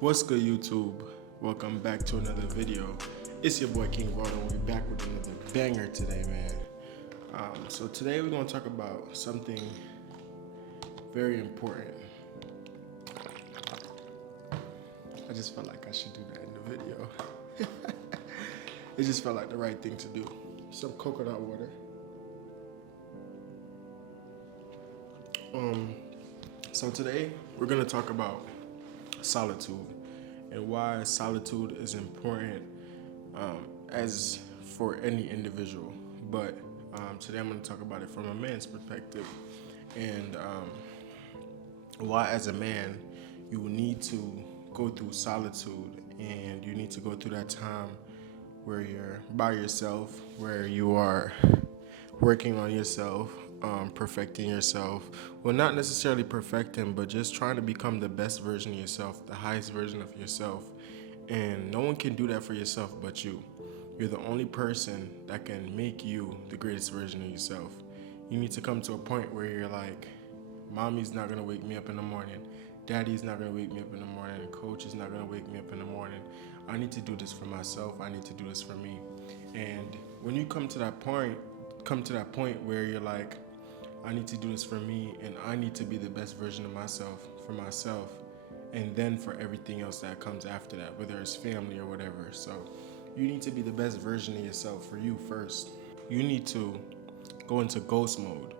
What's good, YouTube? Welcome back to another video. It's your boy King Vaughn, and we're back with another banger today, man. So today we're gonna talk about something very important. I just felt like I should do that in the video. It just felt like the right thing to do. Some coconut water. So today we're gonna talk about solitude and why solitude is important as for any individual. But today I'm going to talk about it from a man's perspective and why, as a man, you will need to go through solitude and you need to go through that time where you're by yourself, where you are working on yourself, perfecting yourself. Well, not necessarily perfecting, but just trying to become the best version of yourself, the highest version of yourself. And no one can do that for yourself but you. You're the only person that can make you the greatest version of yourself. You need to come to a point where you're like, mommy's not gonna wake me up in the morning. Daddy's not gonna wake me up in the morning. Coach is not gonna wake me up in the morning. I need to do this for myself. I need to do this for me. And when you come to that point where you're like, I need to do this for me and I need to be the best version of myself for myself, and then for everything else that comes after that, whether it's family or whatever. So you need to be the best version of yourself for you first. You need to go into ghost mode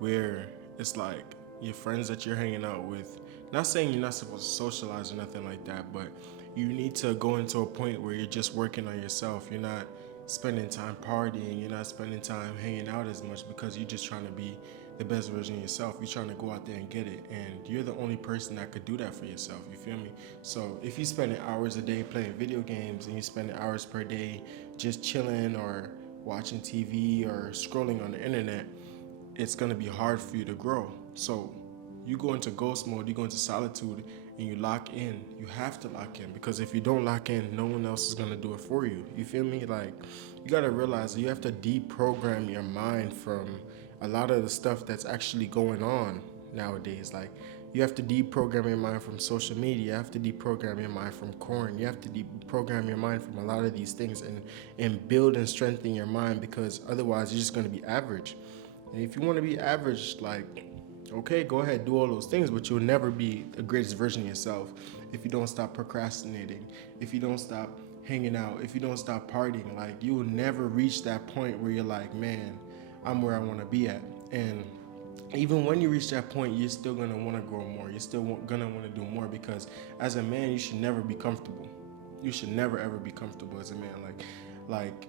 where it's like your friends that you're hanging out with, not saying you're not supposed to socialize or nothing like that, but you need to go into a point where you're just working on yourself. You're not spending time partying, you're not spending time hanging out as much because you're just trying to be the best version of yourself. You're trying to go out there and get it, and you're the only person that could do that for yourself. You feel me? So if you're spending hours a day playing video games and you're spending hours per day just chilling or watching TV or scrolling on the internet, it's gonna be hard for you to grow. So you go into ghost mode, you go into solitude, and you lock in. You have to lock in, because if you don't lock in, no one else is gonna do it for you. You feel me? Like, you gotta realize that you have to deprogram your mind from a lot of the stuff that's actually going on nowadays. Like, you have to deprogram your mind from social media. You have to deprogram your mind from corn. You have to deprogram your mind from a lot of these things and build and strengthen your mind, because otherwise you're just gonna be average. And if you wanna be average, like, okay, go ahead, do all those things, but you'll never be the greatest version of yourself if you don't stop procrastinating, if you don't stop hanging out, if you don't stop partying. Like, you will never reach that point where you're like, man, I'm where I want to be at. And even when you reach that point, you're still going to want to grow more. You're still going to want to do more, because as a man, you should never be comfortable. You should never, ever be comfortable as a man. Like,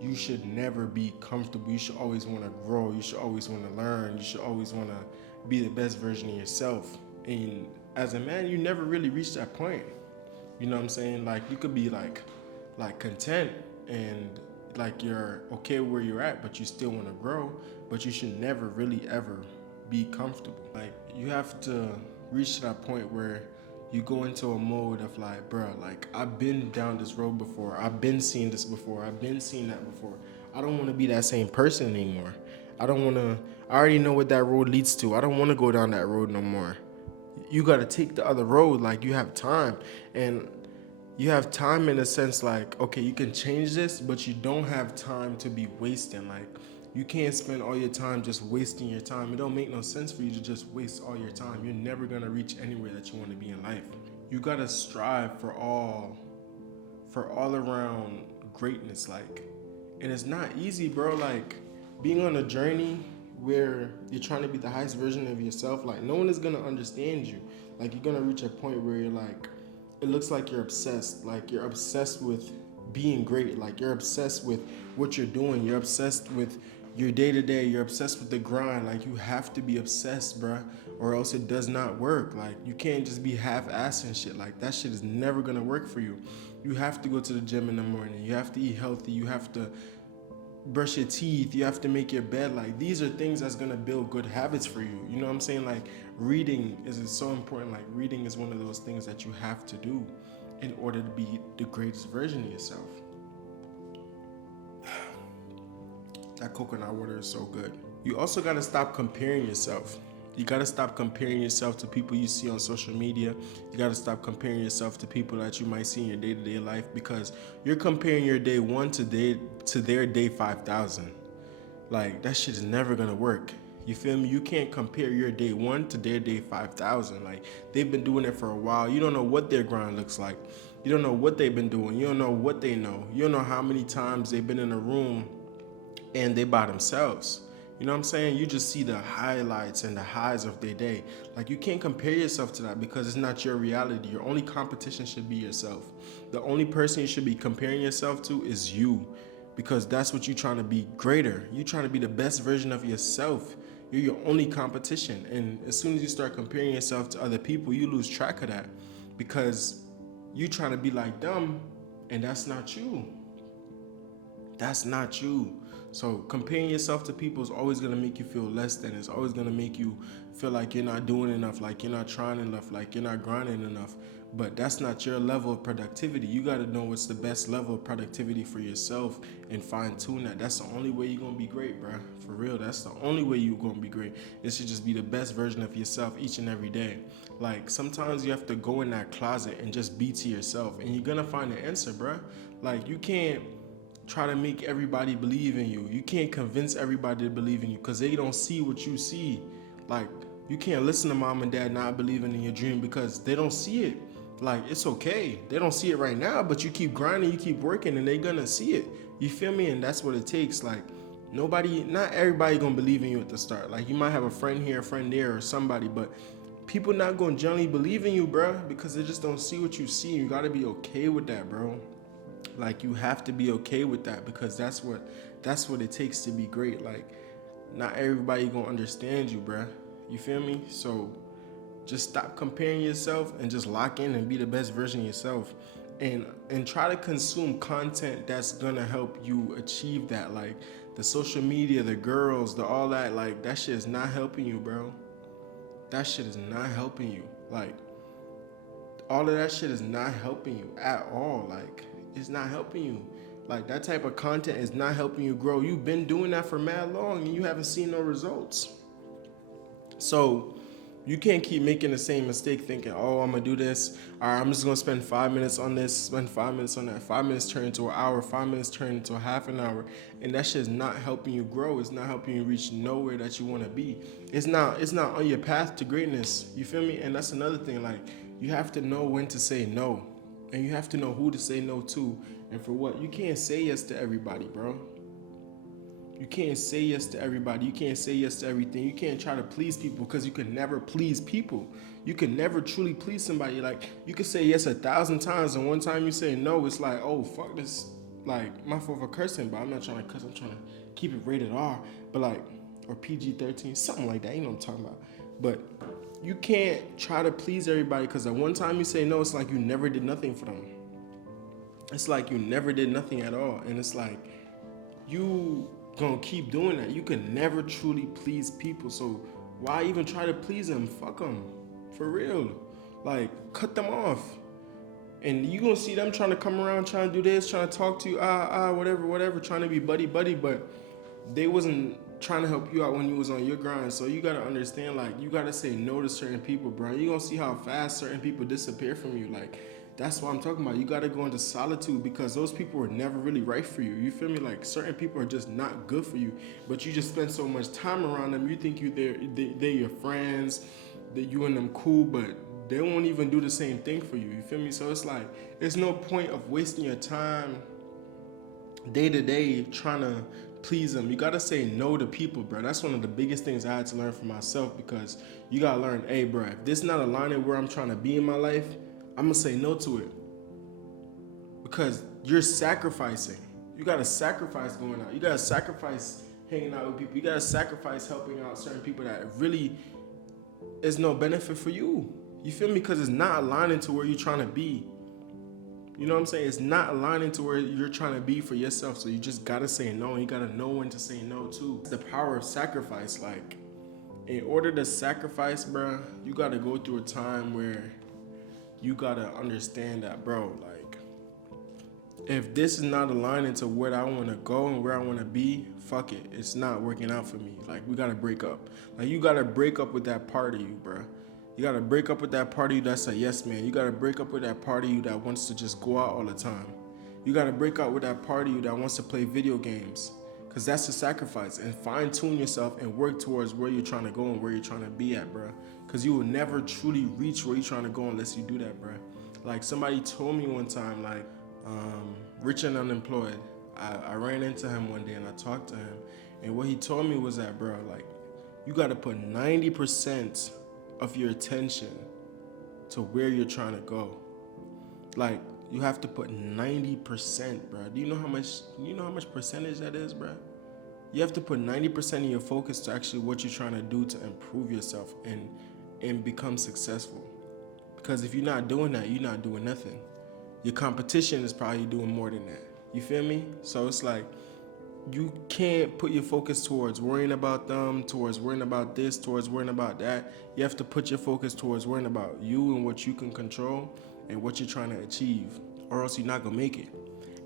you should never be comfortable. You should always want to grow. You should always want to learn. You should always want to be the best version of yourself. And as a man, you never really reach that point. You know what I'm saying? Like, you could be like content and like you're okay where you're at, but you still want to grow. But you should never really ever be comfortable. Like, you have to reach that point where you go into a mode of like, bro, like, I've been down this road before. I've been seeing this before. I've been seeing that before. I don't want to be that same person anymore. I already know what that road leads to. I don't want to go down that road no more. You got to take the other road. Like, you have time. And you have time in a sense like, okay, you can change this, but you don't have time to be wasting. Like, you can't spend all your time just wasting your time. It don't make no sense for you to just waste all your time. You're never gonna reach anywhere that you want to be in life. You gotta strive for all around greatness. Like, and it's not easy, bro. Like, being on a journey where you're trying to be the highest version of yourself, like, no one is gonna understand you. Like, you're gonna reach a point where you're like, it looks like you're obsessed. Like, you're obsessed with being great. Like, you're obsessed with what you're doing. You're obsessed with your day-to-day. You're obsessed with the grind. Like, you have to be obsessed, bruh, or else it does not work. Like, you can't just be half-assed and shit. Like, that shit is never gonna work for you. You have to go to the gym in the morning. You have to eat healthy. You have to brush your teeth. You have to make your bed. Like, these are things that's gonna build good habits for you. You know what I'm saying? Like, reading is so important. Like, reading is one of those things that you have to do in order to be the greatest version of yourself. That coconut water is so good. You also got to stop comparing yourself. You gotta stop comparing yourself to people you see on social media. You gotta stop comparing yourself to people that you might see in your day-to-day life, because you're comparing your day 1 to their day 5,000. Like, that shit is never gonna work. You feel me? You can't compare your day 1 to their day 5,000. Like, they've been doing it for a while. You don't know what their grind looks like. You don't know what they've been doing. You don't know what they know. You don't know how many times they've been in a room and they by themselves. You know what I'm saying? You just see the highlights and the highs of their day. Like, you can't compare yourself to that, because it's not your reality. Your only competition should be yourself. The only person you should be comparing yourself to is you, because that's what you're trying to be greater. You're trying to be the best version of yourself. You're your only competition. And as soon as you start comparing yourself to other people, you lose track of that, because you're trying to be like them, and that's not you. That's not you. So comparing yourself to people is always going to make you feel less than. It's always going to make you feel like you're not doing enough, like you're not trying enough, like you're not grinding enough. But that's not your level of productivity. You got to know what's the best level of productivity for yourself and fine tune that. That's the only way you're going to be great, bro. For real, that's the only way you're going to be great. It should just be the best version of yourself each and every day. Like, sometimes you have to go in that closet and just be to yourself, and you're going to find the answer, bro. Like, you can't try to make everybody believe in you. You can't convince everybody to believe in you, because they don't see what you see. Like, you can't listen to mom and dad not believing in your dream because they don't see it. Like, it's okay. They don't see it right now, but you keep grinding, you keep working, and they're gonna see it. You feel me? And that's what it takes. Like, not everybody gonna believe in you at the start. Like, you might have a friend here, a friend there, or somebody, but people not gonna generally believe in you, bro, because they just don't see what you see. You gotta be okay with that, bro. Like, you have to be okay with that, because that's what it takes to be great. Like, not everybody gonna understand you, bruh. You feel me? So just stop comparing yourself and just lock in and be the best version of yourself, and try to consume content that's gonna help you achieve that. Like, the social media, the girls, the all that, like, that shit is not helping you, bro. That shit is not helping you. Like, all of that shit is not helping you at all. Like, it's not helping you. Like, that type of content is not helping you grow. You've been doing that for mad long and you haven't seen no results. So you can't keep making the same mistake thinking, oh, I'm gonna do this. All right, I'm just gonna spend 5 minutes on this, spend 5 minutes on that. 5 minutes turn into an hour, 5 minutes turn into a half an hour. And that shit is not helping you grow. It's not helping you reach nowhere that you wanna be. It's not on your path to greatness. You feel me? And that's another thing. Like, you have to know when to say no. And you have to know who to say no to and for what. You can't say yes to everybody, bro. You can't say yes to everybody. You can't say yes to everything. You can't try to please people, because you can never please people. You can never truly please somebody. Like, you can say yes 1,000 times, and one time you say no, it's like, oh, fuck this. Like, my fault for cursing, but I'm not trying to cuss. I'm trying to keep it rated R. But like, or PG-13, something like that. You know what I'm talking about. But you can't try to please everybody, because at one time you say no, it's like you never did nothing for them. It's like you never did nothing at all. And it's like, you gonna keep doing that. You can never truly please people. So why even try to please them? Fuck them. For real. Like, cut them off. And you gonna see them trying to come around, trying to do this, trying to talk to you, whatever, trying to be buddy, but they wasn't trying to help you out when you was on your grind. So you gotta understand, like, you gotta say no to certain people, bro. You gonna see how fast certain people disappear from you. Like, that's what I'm talking about. You gotta go into solitude, because those people were never really right for you. You feel me? Like, certain people are just not good for you, but you just spend so much time around them. You think they're your friends, that you and them cool, but they won't even do the same thing for you. You feel me? So it's like, there's no point of wasting your time day to day trying to please them. You gotta say no to people, bro. That's one of the biggest things I had to learn for myself, because you gotta learn, hey, bro, if this not aligning where I'm trying to be in my life, I'm gonna say no to it, because you're sacrificing. You gotta sacrifice going out. You gotta sacrifice hanging out with people. You gotta sacrifice helping out certain people that really is no benefit for you. You feel me? Because it's not aligning to where you're trying to be. You know what I'm saying? It's not aligning to where you're trying to be for yourself. So you just gotta say no, and you gotta know when to say no too. It's the power of sacrifice. Like, in order to sacrifice, bro, you gotta go through a time where you gotta understand that, bro, like, if this is not aligning to where I want to go and where I want to be, fuck it. It's not working out for me. Like, we got to break up. Like, you got to break up with that part of you, bro. You got to break up with that part of you that's a yes man. You got to break up with that part of you that wants to just go out all the time. You got to break up with that part of you that wants to play video games. Because that's a sacrifice. And fine tune yourself and work towards where you're trying to go and where you're trying to be at, bro. Because you will never truly reach where you're trying to go unless you do that, bro. Like, somebody told me one time, like, rich and unemployed. I ran into him one day and I talked to him. And what he told me was that, bro, like, you got to put 90% of your attention to where you're trying to go. Like, you have to put 90%, bro. Do you know how much percentage that is, bro? You have to put 90% of your focus to actually what you're trying to do to improve yourself and become successful. Because if you're not doing that, you're not doing nothing. Your competition is probably doing more than that. You feel me? So it's like, you can't put your focus towards worrying about them, towards worrying about this, towards worrying about that. You have to put your focus towards worrying about you and what you can control and what you're trying to achieve, or else you're not gonna make it.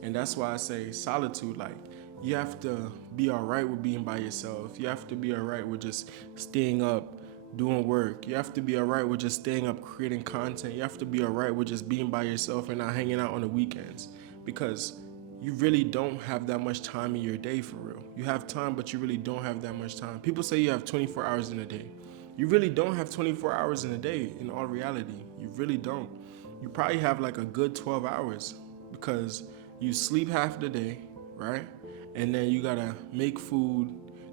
And that's why I say solitude, like, you have to be all right with being by yourself. You have to be all right with just staying up, doing work. You have to be all right with just staying up, creating content. You have to be all right with just being by yourself and not hanging out on the weekends, because you really don't have that much time in your day, for real. You have time, but you really don't have that much time. People say you have 24 hours in a day. You really don't have 24 hours in a day, in all reality. You really don't. You probably have like a good 12 hours, because you sleep half the day, right? And then you gotta make food,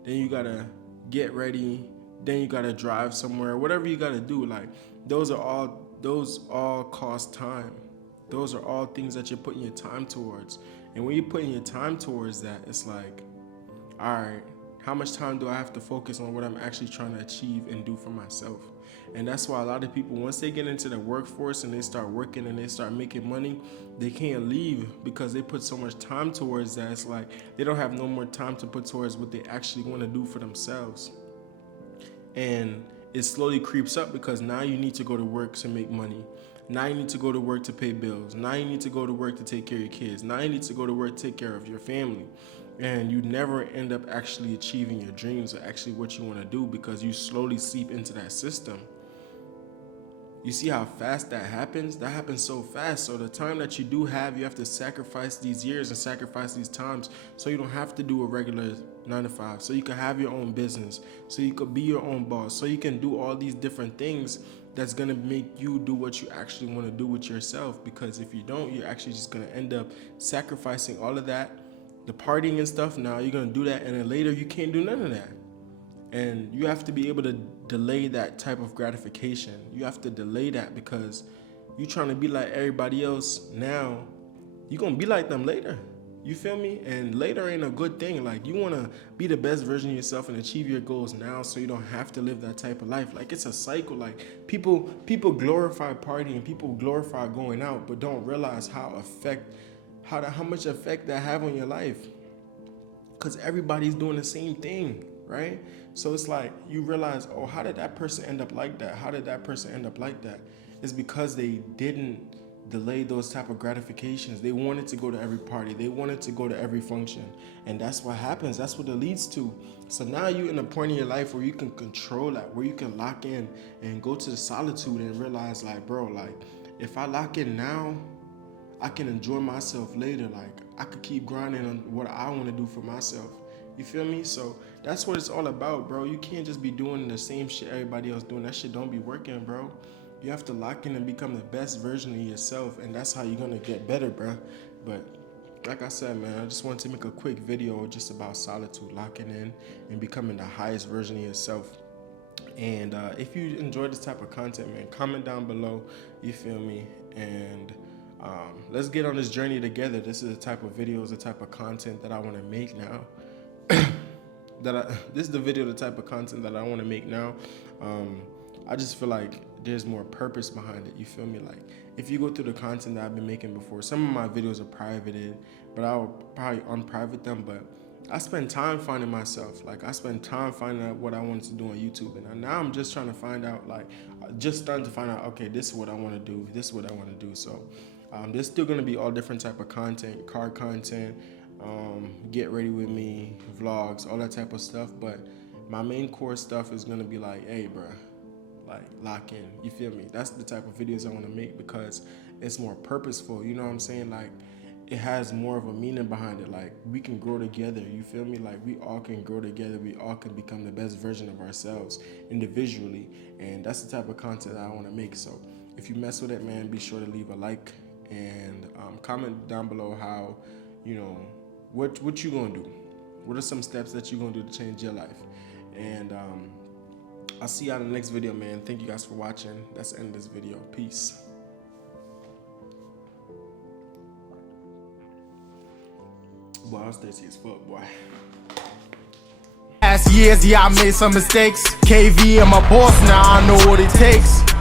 then you gotta get ready, then you gotta drive somewhere, whatever you gotta do. Like, those all cost time. Those are all things that you're putting your time towards. And when you're putting your time towards that, it's like, all right, how much time do I have to focus on what I'm actually trying to achieve and do for myself? And that's why a lot of people, once they get into the workforce and they start working and they start making money, they can't leave because they put so much time towards that. It's like they don't have no more time to put towards what they actually want to do for themselves. And it slowly creeps up because now you need to go to work to make money. Now you need to go to work to pay bills. Now you need to go to work to take care of your kids. Now you need to go to work to take care of your family. And you never end up actually achieving your dreams or actually what you want to do, because you slowly seep into that system. You see how fast that happens? That happens so fast. So the time that you do have, you have to sacrifice these years and sacrifice these times so you don't have to do a regular 9 to 5. So you can have your own business. So you could be your own boss. So you can do all these different things that's going to make you do what you actually want to do with yourself. Because if you don't, you're actually just going to end up sacrificing all of that, the partying and stuff. Now you're going to do that, and then later you can't do none of that. And you have to be able to delay that type of gratification. You have to delay that, because you're trying to be like everybody else now. You're going to be like them later. You feel me? And later ain't a good thing. Like, you want to be the best version of yourself and achieve your goals now so you don't have to live that type of life. Like, it's a cycle. Like, people glorify partying, people glorify going out, but don't realize how much effect that have on your life. Because everybody's doing the same thing, right? So it's like you realize, oh, how did that person end up like that? How did that person end up like that? It's because they didn't delay those type of gratifications. They wanted to go to every party. They wanted to go to every function. And that's what happens. That's what it leads to. So now you're in a point in your life where you can control that, where you can lock in and go to the solitude and realize, like, bro, like, if I lock in now, I can enjoy myself later. Like, I could keep grinding on what I want to do for myself. You feel me? So that's what it's all about, bro. You can't just be doing the same shit everybody else doing. That shit don't be working, bro. You have to lock in and become the best version of yourself, and that's how you're gonna get better, bro. But like I said, man, I just wanted to make a quick video just about solitude, locking in and becoming the highest version of yourself. And if you enjoy this type of content, man, comment down below. You feel me? And let's get on this journey together. This is the type of videos, the type of content that I want to make now. This is the type of content that I want to make now. I just feel like there's more purpose behind it. You feel me? Like, if you go through the content that I've been making before, some of my videos are privated, but I'll probably unprivate them. But I spend time finding myself. Like, I spend time finding out what I wanted to do on YouTube, and now I'm just trying to find out, like, just starting to find out, okay, this is what I want to do. This is what I want to do. So There's still gonna be all different type of content, car content, get ready with me, vlogs, all that type of stuff. But my main core stuff is gonna be like, hey, bruh, like lock in. You feel me? That's the type of videos I want to make because it's more purposeful. You know what I'm saying? Like it has more of a meaning behind it. Like we can grow together. You feel me? Like we all can grow together. We all can become the best version of ourselves individually. And that's the type of content I want to make. So if you mess with it, man, be sure to leave a like and comment down below how, you know, what you gonna do. What are some steps that you gonna do to change your life? And I'll see y'all in the next video, man. Thank you guys for watching. That's the end of this video. Peace. Boy, I was thirsty as fuck, boy. Past years, yeah, I made some mistakes. KV, I'm a boss now, I know what it takes.